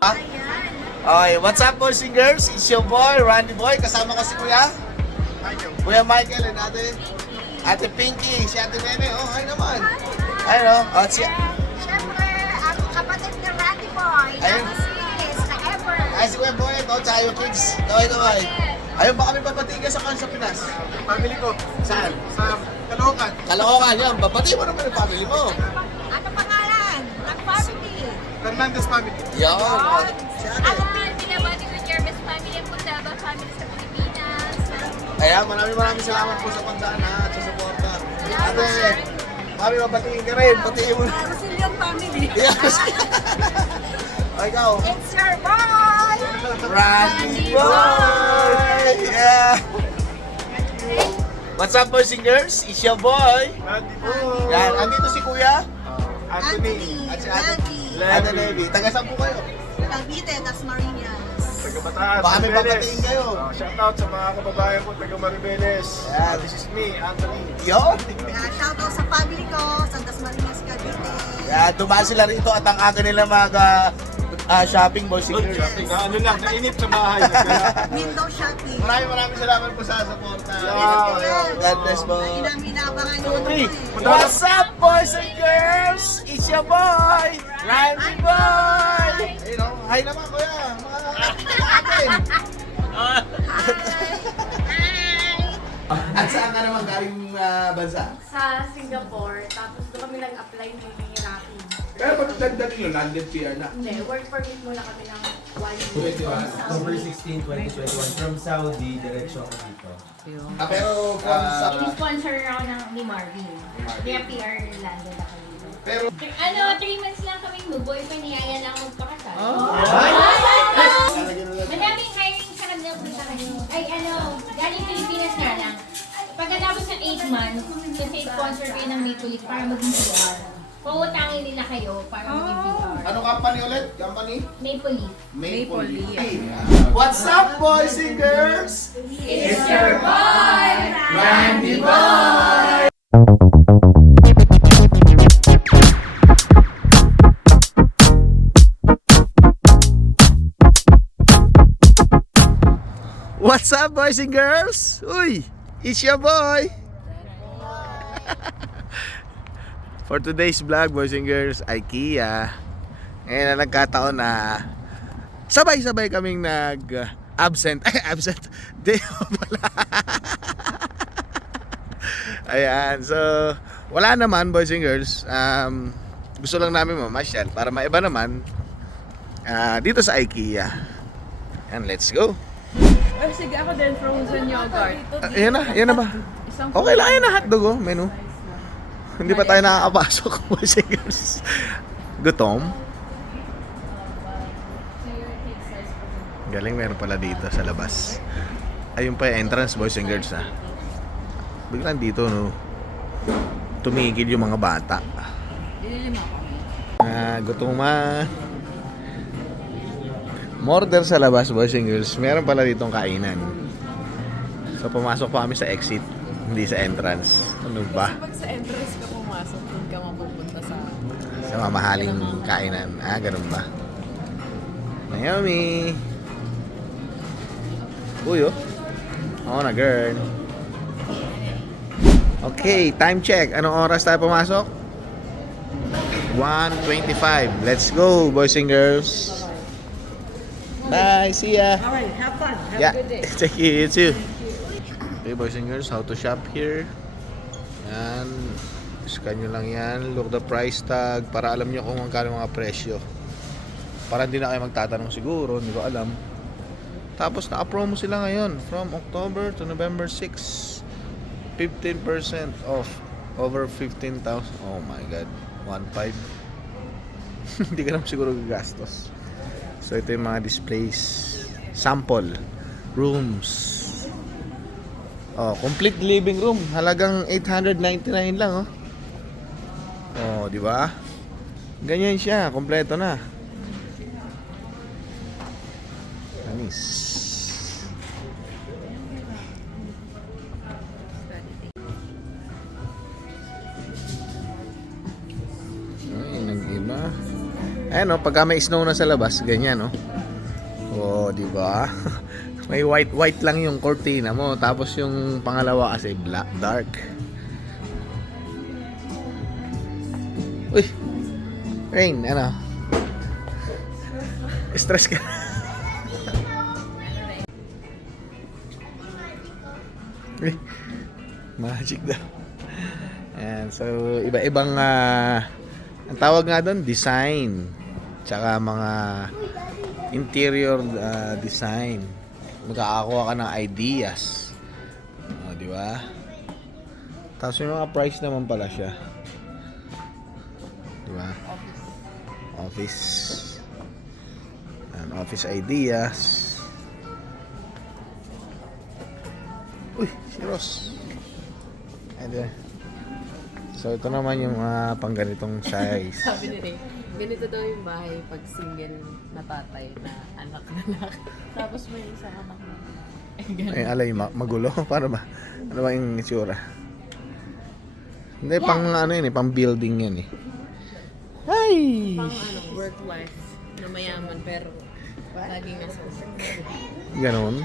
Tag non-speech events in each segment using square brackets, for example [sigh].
Ha? Okay, what's up boys and girls? It's your boy, Randy Boy. Kasama ko si Kuya. Kuya Michael and ate, ate Pinky, si ate Nene. Oh, hi naman. Ayun oh. Oh, si, Siyempre, ang kapatid ni Randy Boy, Ayun. ay, si Kuya Boy ito, tsaka yung kids. Kaway kaway. Ayun ba kami babatiin ka sa Pinas? Family ko, Saan? sa Caloocan. Kaloocan yan. Babatiin mo naman yung family mo. Ano pangalan? Fernandez family. Yan. Ate. Ako din, binabati ko Jervis family ang Pundaba family sa Pilipinas. Ayan, maraming maraming salamat po sa pagdaan ha, at sa suporta. Ate, mami, mabatiin ka rin. Batiin mo na. Brazilian family. [laughs] Yes. O, ikaw. It's your boy! Randy Boy! Yeah! What's up, boys and girls? It's your boy. Randy po. Yan, andito si Kuya. Anthony. At si Ate, Levy. Taga saan po kayo? Cavite, das Marinas. Taga Bataan. Baka may Maribeles. babatiin kayo. Oh, shout out sa mga kababayan ko, taga Maribeles. Yeah. This is me, Anthony. Yun. Uh, shout out sa family ko, sa Das Marinas, Cavite. Yan, dumaan sila rito at ang aga nila mag ah, ah, shopping, boys and girls. Na ano lang, nainip sa bahay. Kaya, [laughs] Window shopping. Maraming maraming salamat po sa suporta. Yeah. God bless po. Inaminabangan nyo three. eh. What's up, boys and girls? It's your boy, Randy Boy! Ayun o, hi naman kuya. Mga kaibigan natin. [laughs] At saan ka naman galing ah, bansa? Sa Singapore, tapos doon kami nag-apply ng Rappi. Pero pag dagdag nyo, landed PR na. Hindi, work permit muna kami ng one year. 21, October 16, 2021 from Saudi, diretsyo ako dito. Ah, pero from sa... In-sponsor ako ng ni Marvin. Kaya PR landed ako dito. Pero... Ano, 3 months lang kaming nuboy, paniyaya lang magpakasal. Ay! Madaming hiring sa kanila punta kayo. Ay, ano, galing Pilipinas nga lang. Pagkatapos ng 8 months, kasi sponsor kayo ng Maple Leaf para maging PR. Puutangin nila kayo para maging PR. Ano company ulit? Company? Maple Leaf. Maple Leaf. What's up, boys and girls? It's your boy! Randy Boy! What's up, boys and girls? Uy, it's your boy. For today's vlog, boys and girls, IKEA. Ngayon na nagkataon na sabay-sabay kaming nag uh, absent. [laughs] Ay, absent. Day off pala. Ayan, so wala naman boys and girls. Um, gusto lang namin mamasyal para maiba naman ah, dito sa IKEA. And let's go. Ay, sige ako din, frozen yogurt. Ah, yan na, yan na ba? Okay lang yan na hotdog oh, menu. Hindi pa tayo nakakapasok [laughs] boys and. Gutom? Galing meron pala dito sa labas. Ayun pa yung entrance boys and girls ha. Biglang dito no. Tumigil yung mga bata. Ah, gutom man. Morder sa labas boys and girls. Meron pala ditong kainan. So pumasok pa kami sa exit, hindi sa entrance. Ano ba? Pag sa entrance Sa mamahaling kainan. Ah, ganun ba? Naomi! Uy, oh. Oo na, girl. Okay, time check. Anong oras tayo pumasok? 1.25. Let's go, boys and girls. Bye, see ya. Alright, have fun. Have Yeah, a good day. [laughs] thank you, you too. Okay, boys and girls, how to shop here. Yan. Scan nyo lang yan. Look the price tag para alam nyo kung magkano mga presyo. Para hindi na kayo magtatanong siguro, hindi ko alam. Tapos naka-promo sila ngayon from October to November 6. 15% off over 15,000. Oh my god. 1.5. [laughs] hindi ka naman siguro gagastos. So ito yung mga displays. Sample. Rooms. Oh, complete living room. Halagang 899 lang oh. Oh, di ba? Ganyan siya, kompleto na. Anis. Ay, nag-iba. Ayan oh, pagka may snow na sa labas, ganyan oh. Oh, di ba? [laughs] may white white lang yung cortina mo, tapos yung pangalawa kasi black dark. Rain, ano? Stress ka. Magic daw. Ayan, so iba-ibang ah, ang tawag nga doon, design. Tsaka mga interior ah, design. Magkakakuha ka ng ideas. O, di ba? Tapos may mga price naman pala siya. Di ba? Office. Ayan, office ideas. Uy, si Ross. Ayan. So ito naman yung mga pang ganitong size. [laughs] Sabi ni Ray, ganito daw yung bahay pag single na tatay na anak na lang. [laughs] Tapos may isa anak na. Eh. Ay, alay, ma- magulo. [laughs] Para ba? Ano ba yung itsura? Hindi, pang ano yun eh, pang building yan eh. Ay! Pang ano, work life na mayaman pero laging nasa Ganon.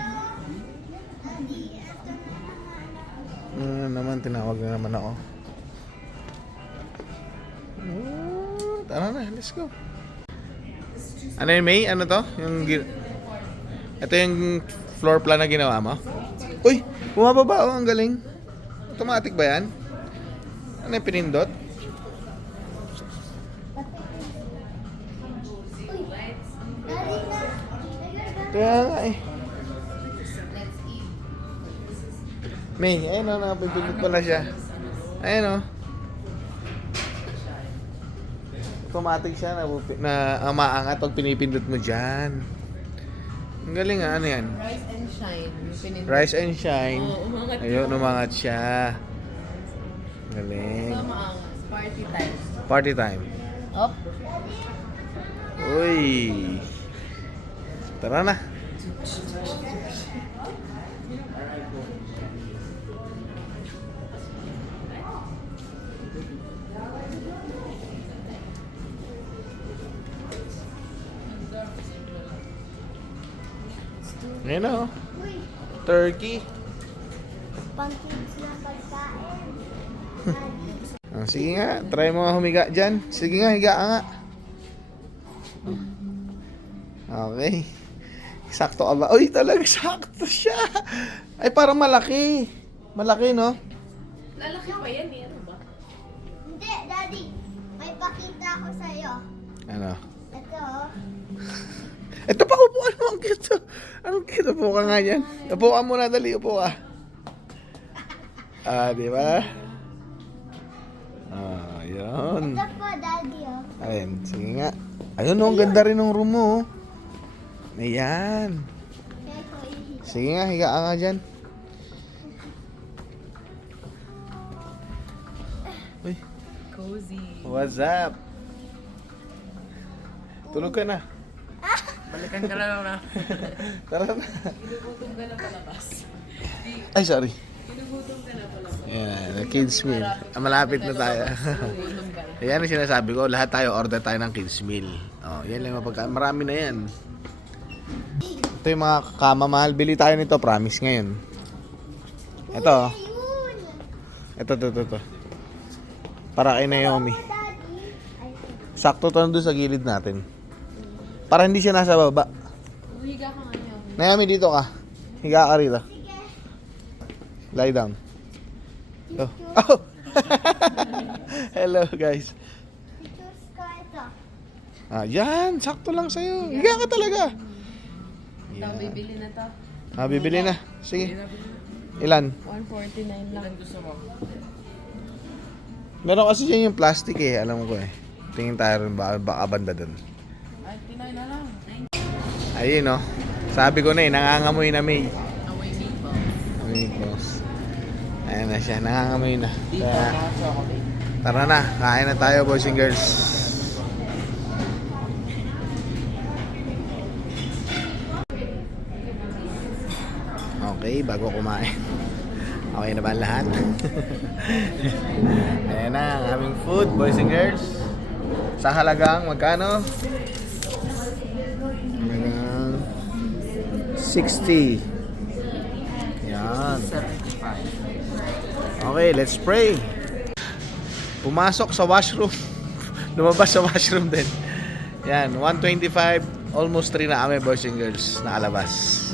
Ano naman, tinawag na naman ako. Oh, Tara na, let's go. Ano yun, May? Ano to? Yung... gi- Ito yung floor plan na ginawa mo? Uy! Bumababa oh, ang galing. Automatic ba yan? Ano yung pinindot? Kaya nga eh. May, ayun o, nakapipindot ko na siya. Ayun o. Automatic siya na, na ah, maangat pag pinipindot mo dyan. Ang galing ah, ano yan? Rise and shine. Pinindot. Rise and shine. Oo, umangat. Ayun, umangat siya. Galing. Party time. Party time. Up. Uy. Tara na. Ngayon na oh. Turkey. [laughs] Ah, sige nga, try mo humiga dyan. Sige nga, higa nga. [laughs] Okay. Sakto ka ba? Uy, talaga sakto siya. Ay, parang malaki. Malaki, no? Lalaki pa yan eh. Ano ba? Hindi, Daddy. May pakita ako sa'yo. Ano? Ito. [laughs] Ito pa, upuan mo. Ang cute. Ang cute. Upo ka nga dyan. Upo ka muna, dali. Upo ka. Ah, di ba? Ah, yun. Ito po, Daddy, oh. Ayun, sige nga. Ayun, oh, ang ganda rin ng room mo. oh. Ayan. Sige nga, higa ka nga dyan. Uy, Cozy. what's up? Tulog ka na. Balikan ka lang na. [laughs] Tara na. Ginugutom ka na palabas. Ay, sorry. Ginugutom ka na palabas. Yan, kids meal. Ah, malapit na tayo. [laughs] Ayan ang sinasabi ko, lahat tayo order tayo ng kids meal. Oh, yan lang mapagka marami na yan. Ito yung mga kama mahal. Bili tayo nito, promise ngayon. Ito. Ito, ito, ito, ito. Para kay Naomi. Sakto to nandun sa gilid natin. Para hindi siya nasa baba. Umiga ka nga niya. Naomi, dito ka. Higa ka rito. Lie down. Oh. oh. [laughs] Hello, guys. Ah, yan. Sakto lang sa'yo. Higa ka talaga. Ito, bibili na to. Ah, bibili na. Sige. Ilan? 149 lang. gusto mo? Meron kasi dyan yung plastic eh. Alam ko eh. Tingin tayo rin baka, baka banda dun. Ay, tinay na lang. Ayun oh. Sabi ko na eh, nangangamoy na may. Away meatball. Amigos. Ayan na siya, nangangamoy na. Dito, chocolate. tara na, kain na tayo boys and girls. Okay, bago kumain. [laughs] Okay na ba lahat? [laughs] Ayan na, ang aming food, boys and girls. Sa halagang magkano? Halagang 60. Yan. Okay, let's pray. Pumasok sa washroom. [laughs] Lumabas sa washroom din. Yan, 125. Almost 3 na kami, boys and girls. Nakalabas.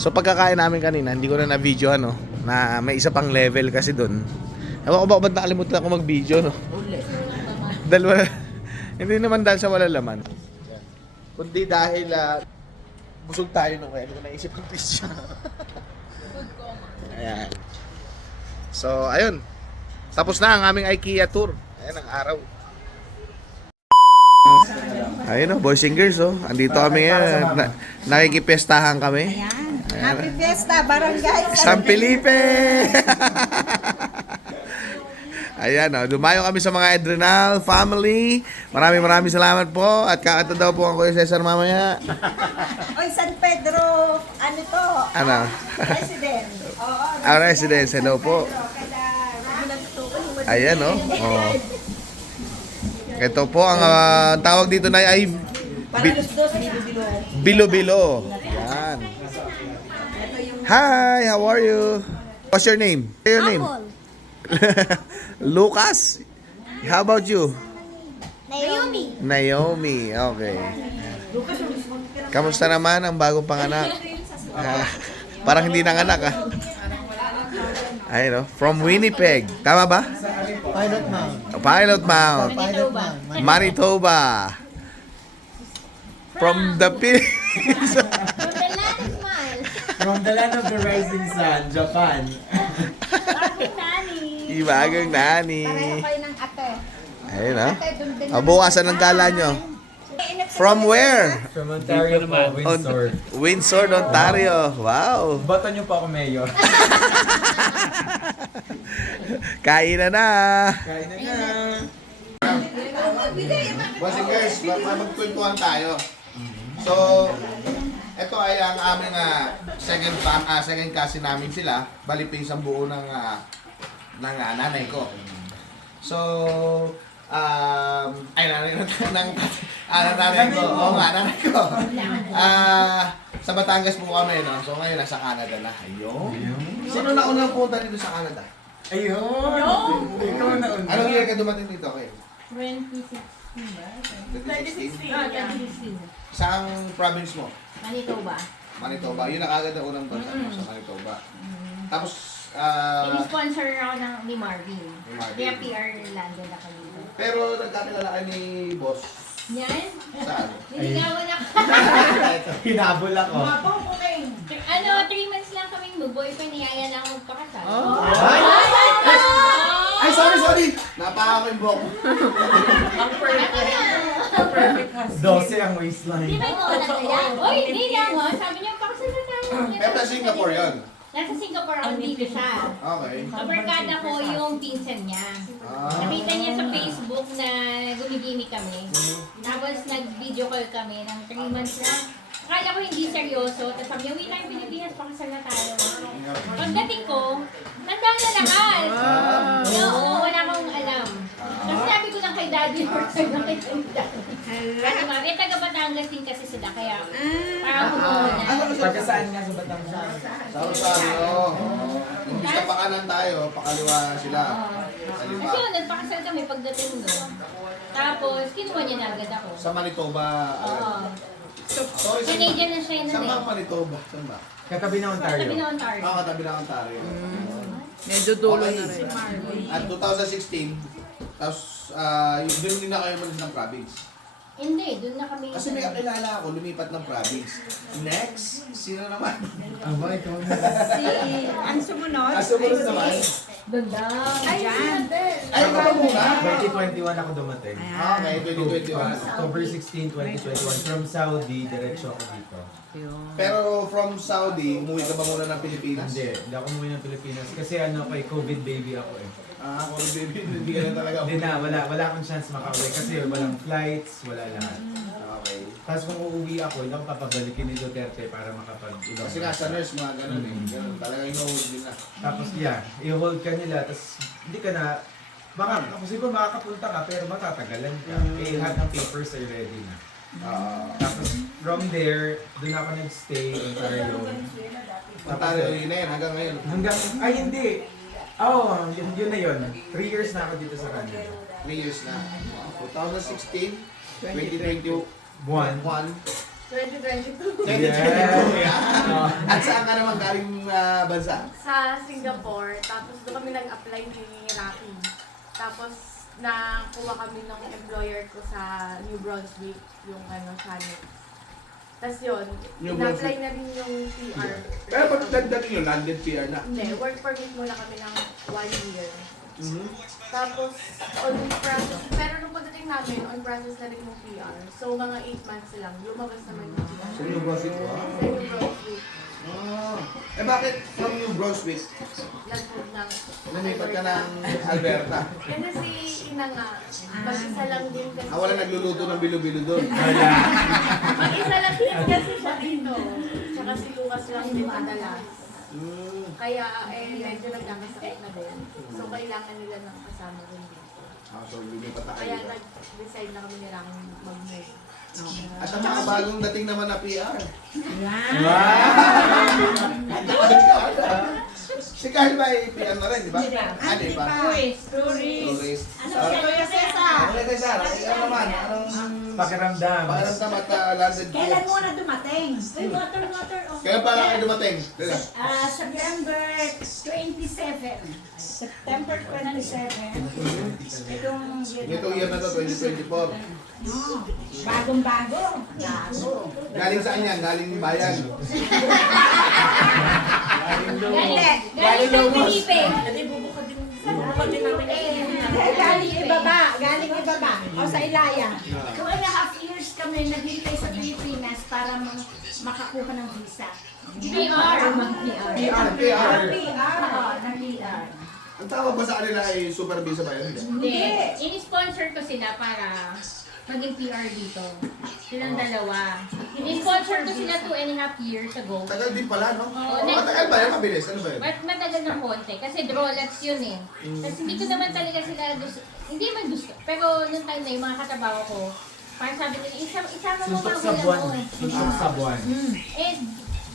So pagkakain namin kanina, hindi ko na na-video ano, na may isa pang level kasi doon. Ewan ko ba ba't nakalimutan ako mag-video, no? dahil wala, [laughs] hindi naman dahil sa wala laman. Kundi dahil ah, busog tayo nung kaya hindi ko naisip ang pizza. Ayan. So, ayun. Tapos na ang aming IKEA tour. Ayan ang araw. Ayun oh, boys and girls oh. Andito kami ngayon. Na, nakikipestahan kami. Happy Fiesta, Barangay San Felipe! Ayan, oh, dumayo kami sa mga Adrenal family. Maraming maraming salamat po. At kakanta daw po ang Kuya Cesar mamaya. Oy, San Pedro, ano to? Ano? President. Oo. Our residence, hello po. Ayan, oh. oh. Ito po ang ah, tawag dito na ay dos, bilo-bilo. Bilo-bilo. Ayan. Hi, how are you? What's your name? What's your name? [laughs] Lucas? How about you? Naomi. Naomi, okay. Kamusta naman ang bagong panganak? Ah, [laughs] parang hindi nanganak ah. Ayun oh, from Winnipeg. Tama ba? Pilot Mount. Pilot Mount, Manitoba. Manitoba. From the Philippines. [laughs] From the land of the rising sun, Japan. Bakit nani? [laughs] Ibagong nani. kayo ng ate. Ayun ah. Ah, bukasan ng gala nyo. From where? From Ontario po, Windsor. Windsor, Ontario. Wow. Bato niyo po ako mayor. [laughs] Kain na na. Kain na na. Boys and girls, ma- ma- magkwentuhan tayo. So, ito ay ang aming ah, second fam, ah, second cousin namin sila. Bali pinsang buo ng ah, ng ah, nanay ko. So, um, ay nanay ng, [laughs] ng ah, ng nanay ko. Oo nga, nanay ko. [laughs] Ah, sa Batangas po kami, no? So ngayon nasa Canada na. Ayun. Sino na unang punta dito sa Canada? Ayun! Ikaw na una. Anong year ka dumating dito kayo? 2016 ba? 2016? Ah, 2016. Saang province mo? Manitoba. Manitoba. Yun ang agad ang unang bansa mo sa Manitoba. Tapos, ah, Ini-sponsor ako ng ni Marvin. Ni Marvin. Kaya PR Lando na kami dito. pero nagkakilala kayo ni boss. Yan. Saan? [laughs] Niligawan ako. [laughs] Hinabol ako. ano, 3 months lang kaming mag-boyfriend. Niyaya na ako magpakasal. Oh. Ay! Ay, sorry, sorry! Napaka ko yung buhok. [laughs] Dose ang Di waistline. ba ikaw na kaya? Uy, hindi lang oh. Sabi niya, pakasal na tayo. Pero sa Singapore yun. Nasa Singapore ako dito siya. Okay. Kabarkada ko yung pinsan niya. Ah, Nakita niya sa Facebook na gumigimik kami. Tapos nag-video call kami ng 3 months lang. Akala ko hindi seryoso. Tapos sabi niya, uwi tayo Pilipinas, pakasal na tayo. Pagdating ko, nandang na lahat. Oo, wala alam. Kasi sabi ko lang kay daddy, first time nakita ni daddy. Kasi mami, taga Batangas din kasi sila, kaya parang kumuha Pagka saan nga sa Batangas? Saan sa ano? Kung gusto pa kanan tayo, pakaliwa sila. Kasi yun, nagpakasal kami pagdating doon. Tapos, kinuha niya na agad ako. Sa Manitoba. Oo. Sorry, sa Canadian na siya Saan nun ba eh. Manitoba? Saan ba? Katabi ng Ontario. Sabi na Ontario. Ah, katabi ng Ontario. Medyo dulo na rin. At 2016, tapos uh, yun doon din na kayo malis ng province. Hindi, doon na kami. Kasi may kakilala ako, lumipat ng province. Next, sino naman? [laughs] Aba, ikaw na. Si, ang sumunod. Ah, sumunod naman. Daw. Ay, dyan. Ay, ito ba muna? 2021 ako dumating. Ah, Okay, 2021. October 16, 2021. From Saudi, diretso ako dito. Pero from Saudi, umuwi ka ba muna ng Pilipinas? Hindi, hindi ako umuwi ng Pilipinas. Kasi ano, kay COVID baby ako eh. Ah, ako baby, hindi ka na talaga Hindi na, wala, wala akong chance makauwi. Kasi walang flights, wala lahat. Okay. Tapos kung uuwi ako, hindi ako papabalikin ni Duterte para makapag-ibang Kasi nga sa nurse, mga ganun eh. Ganun, talaga inuhold din na. Tapos yeah, i-hold ka nila, tapos hindi ka na, baka, siguro makakapunta ka, pero matatagalan ka. Eh, lahat ng papers ay ready na. Tapos from there, doon ako nag-stay in Ontario. Ontario yun na yun, hanggang ngayon. Hanggang, ay hindi. Oo, oh, yun, yun na yun. Three years na ako dito sa Canada. 3 years na. 2016, 2021, One. 2022. 2022. Yeah. At saan ka naman galing ah, bansa? sa Singapore, tapos doon kami nag-apply ni Rocky. Tapos nakuha kami ng employer ko sa New Brunswick, yung ano, Shannon. Tapos yun, in-apply Brunswick. na rin yung PR. Pero pag dagdating yun, landed PR na. Hindi, work permit muna kami ng one year. Mhm. Tapos, on process, pero nung pagdating namin, on process na rin yung PR. So, mga 8 months lang, lumabas naman yung PR. Sa New Brunswick ko. Sa New Brunswick, Ah. Eh bakit from New Brunswick, nag-move ng lumipat ka ng Alberta? Kasi si Ina nga, mag-isa lang din kasi. Ah, wala nagluluto ng bilo-bilo doon. Mag-isa lang din kasi siya dito. Tsaka si Lucas lang din madalas. Mm. Kaya eh, medyo nagkakasakit na din. So, kailangan nila ng kasama rin dito. Ah, so lumipat na kayo. Kaya nag-decide na kami nila mag-move. At ang mga bagong dating naman na PR. Si Kyle ba ay PR na rin, di ba? Ah, di ba? Tourist, tourist. Tourist. Ano si Ano kay Sarah? Ikaw naman, anong Pakiramdam. pakiramdam at uh, landed Kailan mo na dumating? Uy, water, water. Oh. Kailan pa kayo dumating? Teka. Ah, September 27. September 27. Itong year na Nitong year na to, 2024. No, Bagong-bago. Bago. Galing saan yan? Galing bayan. [laughs] Galing, galing ng Felipe. Hindi, galing ibaba. Galing ibaba. O sa Ilaya. Two and a half years kami naghintay sa Pilipinas para ma- makakuha ng visa. PR. PR. PR, PR. PR. Oo, na PR. Ang tawag ba sa kanila ay super visa ba yun? Hindi. Hindi. In-sponsor ko sila para maging PR dito. Silang dalawa. In-sponsor ko sila two and a half years ago. Tagal din pala, no? Oo, Matagal ba yun? Mabilis? Ano ba yun? But matagal ng konti kasi drawlets yun eh. Tapos hindi ko naman talaga sila gusto, hindi man gusto. Pero nung time na yung mga katrabaho ko, parang sabi nila, isama, isama mo Suntok mga sa buwan. mo. Suntok sa buwan. Eh,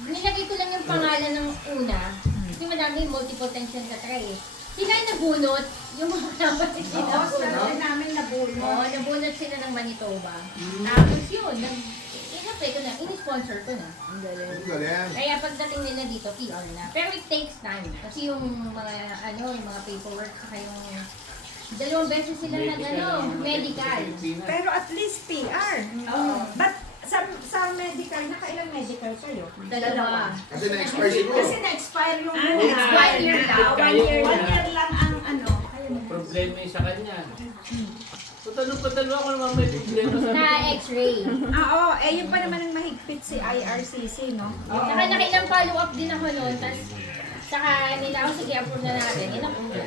nilagay ko lang yung pangalan ng una. Kasi madami multiple tension ka try eh. Sila yung nabunot, yung mga kapatid Oo, nila. Oo, nabuno. nabunot sila ng Manitoba. Tapos yun, nag, inapay ko na, in-sponsor ko na. Ang galing. Kaya pagdating nila dito, PR na. Pero it takes time. Kasi yung mga, ano, yung mga paperwork, saka yung dalawang beses sila nag, ano, medical. Pero at least PR. Oo. But sa, sa medical, nakailang medical kayo? Dalawa. Kasi na-expire siguro. Kasi na-expire yung One year daw. One year, one year lang ang ano. problema yung sa kanya. Patanong-patanong ako naman may problema sa Na x-ray. Ah, oo. Eh, yun pa naman ang mahigpit si IRCC, no? Saka nakailang follow-up din ako noon. Tapos, saka nila ako, sige, approve na natin. Inapprove na.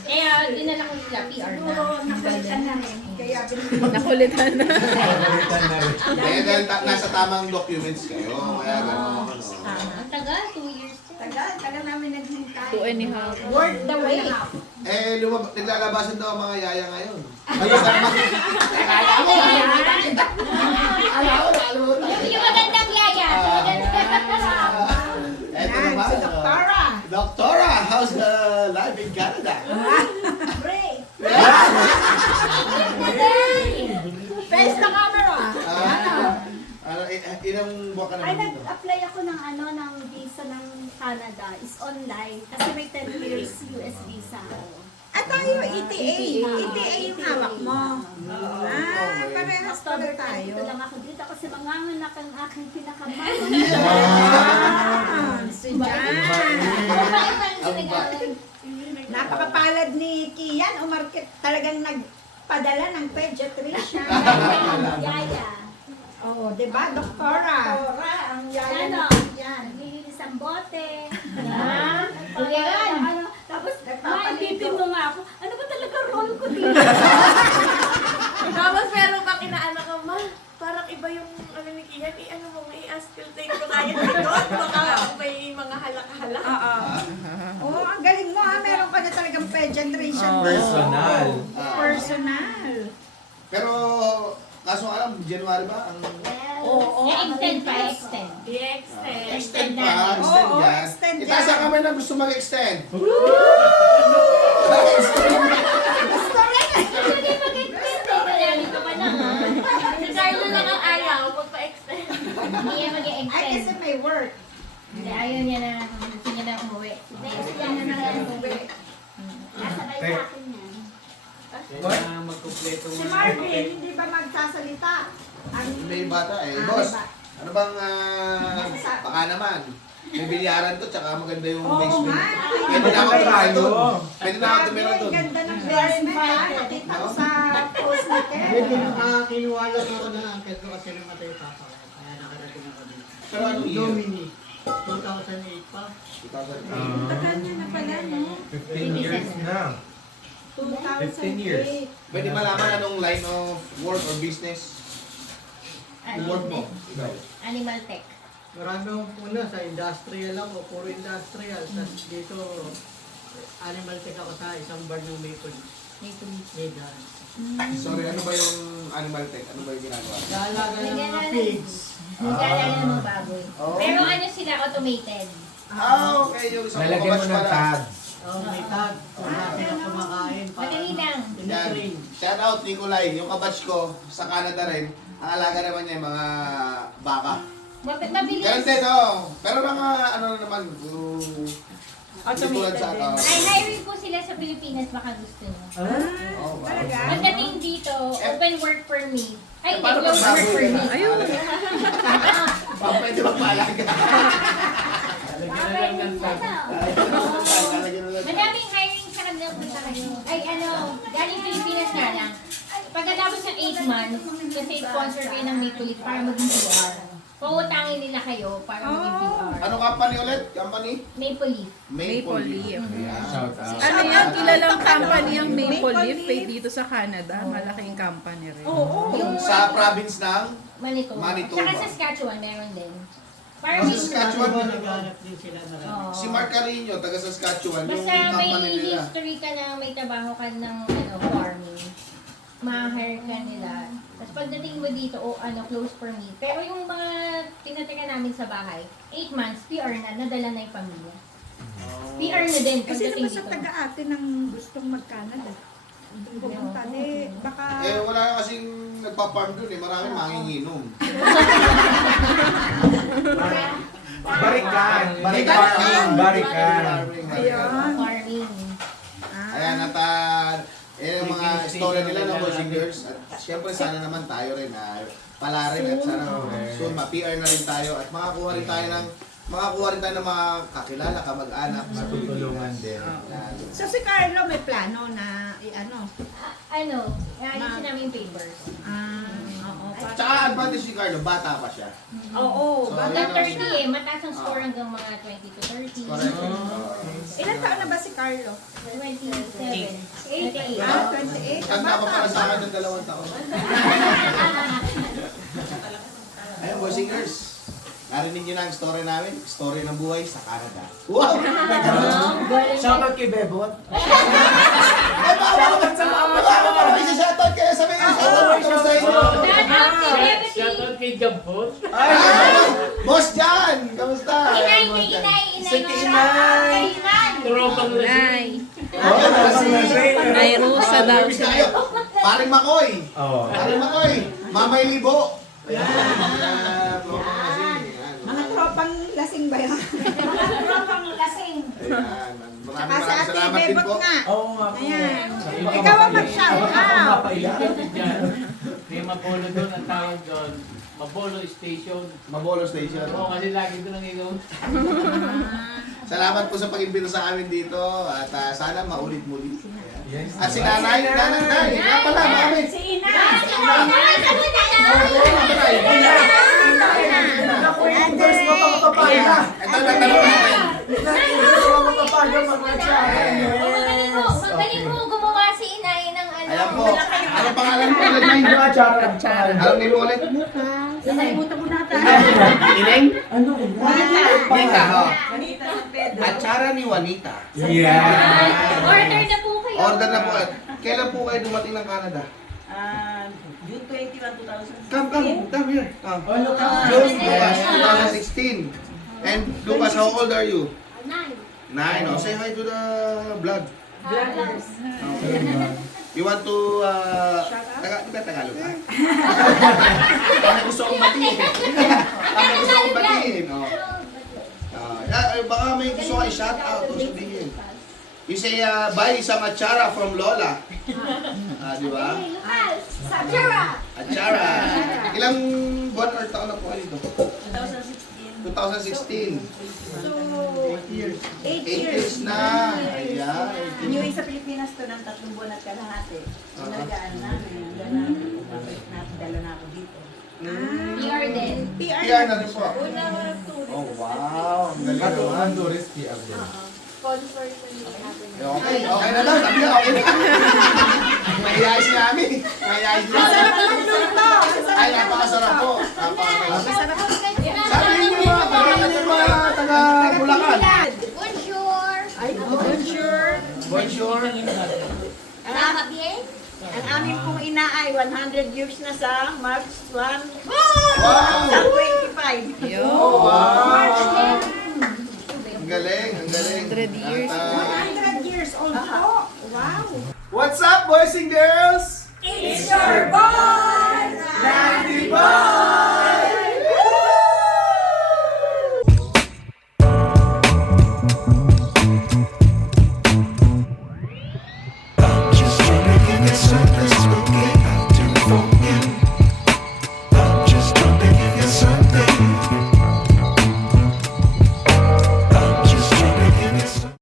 Kaya, dinala ko sila, PR na. Siguro nakulitan na rin. Kaya binili. Nakulitan na. Pagalitan na rin. Kaya dahil ta- nasa tamang documents kayo. Kaya gano'n. ano. Ang tagal, two years. Tagal, tagal namin naghintay. Two and a half. Worth the wait. Eh, lumab- naglalabasan daw ang mga yaya ngayon. Ayos na naman. Akala mo, alam mo, alam mo. Yung, yung magandang yaya. Yung magandang. Eto Yan, naman. si Doktora. Doktora, how's the life in Canada? Great. Face the camera. Ah, ano, eh, eh, ilang buwan ka Ay, naman dito? nag-apply ako ng ano, ng visa ng Canada. is online. Kasi may 10 years US visa. At tayo, ETA. ETA yung hawak mo. Ah, parehas pala October tayo. 22 lang ako dito kasi manganganak ang aking pinakamahal. [laughs] Ah, si Jan. Ang ba- Napakapalad ni Kian. Umarkit talagang nagpadala ng pediatrician. [laughs] Yaya. Oo, di ba, Doktora? Doktora, ang yaya Ano? Kian. Naglilinis ang bote. Ah, Yan. Ano, tapos, ma, ipipin mo nga ako. Ano ba talaga role ko dito? [laughs] Tapos meron pa kinaano ka, ma, parang iba yung ano ni Kian, eh ano mo, may aspil tape ko kaya dito. Baka may mga halak-halak. Oo. Oo, ang galing mo ha. Meron ka na talagang pediatrician. Personal. Personal. Pero, kaso January ba? Ang Oo, I-extend pa, extend. I-extend. extend na. pa, extend Oo, yan. extend Itaas yan. ang kamay na gusto mag-extend. Hindi mag-extend. Marami ka pa lang ha. Si Carlo lang ang ayaw, magpa-extend. Hindi yan Ay, mag-extend. kasi may work. Hindi, ayaw niya na. Gusto niya na umuwi. Gusto niya na lang umuwi. Nasabay sa akin yan. Kailangan magkumpleto Si mo. Marvin, hindi ba magsasalita? Ang May bata eh. Ah, Boss, may ba- ano bang ah, baka naman? May bilyaran to, tsaka maganda yung Oo basement. nga. Pwede na ako tumira doon. Pwede na ako tumira ang doon. ganda ng basement ha. Nakita ko sa post ni Ken. Kinuwala ko ako ng uncle ko kasi namatay yung papa ko. Kaya nakarating ako dito. Pero ano year? Domini. 2008 pa. 2008. Tagal niya na pala, no? 15 years na. 15 years. 2008. Pwede malaman anong line of work or business? Ano, Work mo. Ikaw. Animal tech. Marami akong una sa industrial ako, puro industrial. Tapos dito, animal tech ako sa isang bar ng Maple. Maple leaf. Medan. Sorry, ano ba yung animal tech? Ano ba yung ginagawa? Dalaga ng mga pigs. Nag-aalala ng mga baboy. Oh. Pero ano sila, automated. Ah, okay. Yung isang Nalagyan mo ng pala. tags. Oh, may tag. Wala sila kumakain. para Madali lang. Yan. Tinitrain. Shout out, Nikolay. Yung kabatch ko sa Canada rin. Ang alaga naman niya yung mga baka. Mab- Mabilis. Ganun din, oh. Pero mga ano na naman, uh, hindi tulad sa din. uh, Ay, hiring po sila sa Pilipinas, baka gusto nyo. oh, wow. Talaga? Pagdating dito, open work permit. Ay, Eh, hindi, paano closed pag work baboy ka na? permit. Ayun. Pwede magpaalaga. Lalagyan na lang ng tag. Lalagyan mo lang. Madaming hiring sa kanila punta kayo. Ay, ano, galing Pilipinas nga lang. Pagkatapos ng 8 months, kasi sponsor kayo ng Maple Leaf para maging PR. Pautangin nila kayo para maging PR. Ano company ulit? Company? Maple Leaf. Maple Leaf. Ayan. Shout out. Ano yan? Kilalang company ang Maple Leaf eh, dito sa Canada. Malaking company rin. Oo. Yung Sa province ng Manitoba. Manitoba. Tsaka Saskatchewan, meron din. Para Oh, may- Saskatchewan. Din sila na Oo. Si Mark Carino, taga Saskatchewan, yung Basta may company nila. history ka na may trabaho ka ng ano, farming, ma-hire ka nila. Tapos pagdating mo dito, o ano, close for me. Pero yung mga tinatira namin sa bahay, 8 months, PR na, nadala na yung pamilya. PR na din Kasi pagdating naman sa dito. taga-ate ng gustong mag-Canada. Pupunta eh. Baka... Eh, wala kasing nagpa-farm dun eh. Maraming manginginom. [laughs] Barikan. Barikan. Barikan. Ayun. Farming. Ayan, at yung mga istorya nila ng boys and girls. At syempre, sana naman tayo rin na pala rin at sana soon ma-PR na rin tayo at makakuha rin tayo ng makakuha rin tayo ng mga kakilala, kamag-anak. Matutulungan din. So si Carlo may plano na i-ano? Ano, ayusin namin yung papers. Ah, Tsaka advantage si Carlo, bata pa siya. Oo. So, bata Hanggang ang- 30 eh, mataas ang score hanggang mga 20 to 30. Correct. Ilan taon na ba si Carlo? 27. 88. Ah, 28. Tanda pa pala sa akin ng dalawang taon. Ayun, boys and girls. Narinig niyo na ang story namin, story ng buhay sa Canada. Wow! Shoutout kay Bebot. Ay, bawal sa mga May shoutout kayo, sabi niyo, shoutout ko sa inyo. Shout out Levity! Shout out kay Jampot. Ay, Boss Jan, kamusta? Inay, inay, inay. Sige, inay. Inay. Tropang Nay. Oh, kasi Nay Rosa daw. Paring Makoy. Oo. Paring Makoy. Mamay Libo. Ayan. Mga tropang lasing ba yan? [laughs] Mga tropang lasing. Ayan. Maraming Tsaka sa maraming ate salamat din Bebot po. nga. Oo nga po. Ayan. Ikaw ang mag-shout out. Dyan. [laughs] May Mapolo doon ang tawag doon. Mapolo Station. Mabolo Station. Oo, kasi lagi doon ang inom. [laughs] Salamat po sa pag-imbita sa amin dito at ah, sana maulit muli. Yes. At si Nanay, Nanay, Nanay, nga pala, mami. Si Ina. Inay, sabi na First mo pa mapapaya. Ito na tanong natin. Mo mapapaya mag-matcha. Magaling mo, magaling mo gumawa si inay ng ano. Ayan po. Ano pangalan mo ulit? Ay, matcha. Alam niyo ulit? Nakalimutan mo na tayo. Ineng? Ano? Juanita, oh. Atsara ni Juanita. Yeah. Order na po kayo. Order na po. Kailan po kayo dumating ng Canada? Ah, June Come, come, come here. Ah. June, Lucas, 2016. And Lucas, how old are you? Nine. Nine. Oh, say hi to the vlog. Vloggers. Oh. You want to, uh, taga, di ba Tagalog ka? Kami [laughs] gusto kong batiin. Kami gusto kong batiin. Oh. Ah, yeah, baka may gusto ka i-shout out o sabihin. You say, uh, buy some achara from Lola. [laughs] Ah, di ba? Sajara! Achara. Ilang buwan or taon na po kayo dito? 2016. So, 8 years. 8 Eight years na. Ayan. eight New years. sa Pilipinas to ng tatlong buwan at kalahati. Ah. Inagaan namin. Dala dala na ako dito. PR din. PR, PR na rin po. Una tourist. Oh, wow. Ang galing naman. tourist PR din. Sponsor sa yung natin. Okay, okay na daw. Sabi niya, okay na. Mayayos niya kami. Mayayos niya. Masarap na magluto! Ay, napakasarap po. Napakasarap. Masarap Sabi bonjour! Bien? Ang aming pong ina ay 100 years na sa March 1, Wow! sa 25. Oh, wow! Ang galing, ang galing. 100 years. 100 years old po. Wow! What's up, boys and girls? It's your boy! Randy Boy!